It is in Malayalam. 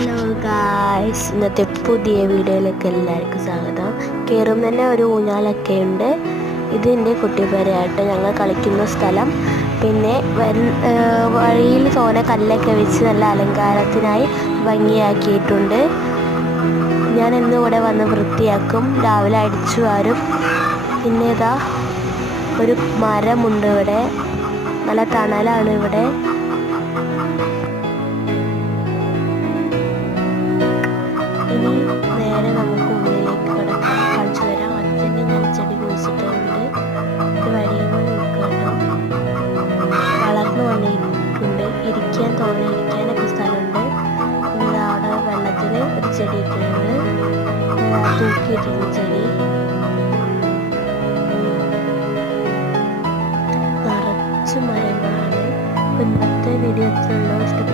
ഹലോ ഗായ്സ്, ഇന്നത്തെ പുതിയ വീഡിയോയിലേക്ക് എല്ലാവർക്കും സ്വാഗതം. കയറും തന്നെ ഒരു ഊഞ്ഞാലൊക്കെ ഉണ്ട്. ഇത് എൻ്റെ കുട്ടിപ്പേരയായിട്ട് ഞങ്ങൾ കളിക്കുന്ന സ്ഥലം. പിന്നെ വഴിയിൽ തോനെ കല്ലൊക്കെ വെച്ച് നല്ല അലങ്കാരത്തിനായി ഭംഗിയാക്കിയിട്ടുണ്ട്. ഞാൻ ഇന്ന് ഇവിടെ വന്ന് വൃത്തിയാക്കും, രാവിലെ അടിച്ചു വാരും. പിന്നെ ഇതാ ഒരു മരമുണ്ട് ഇവിടെ, നല്ല തണലാണ് ഇവിടെ. ഇനി നേരെ നമുക്ക് ഉള്ളിലേക്ക് കിടക്കാം, കളിച്ചു വരാം. അതിൻ്റെ ഞാൻ ചെടി കുഴിച്ചിട്ടുണ്ട്. ഇത് വഴിയുമ്പോൾ നിൽക്കണം, വളർന്നു വന്നിട്ടുണ്ട്. ഇരിക്കാൻ ഇരിക്കാനൊക്കെ സ്ഥലമുണ്ട്. പിന്നെ അവിടെ വെള്ളത്തിൽ ഒരു ചെടി ഇട്ടിട്ടുണ്ട്, തൂക്കിയിട്ടുണ്ട് ചെടി. നിറച്ച് മരങ്ങളാണ്. ഇന്നത്തെ വീഡിയോ ഇഷ്ടപ്പെട്ടു.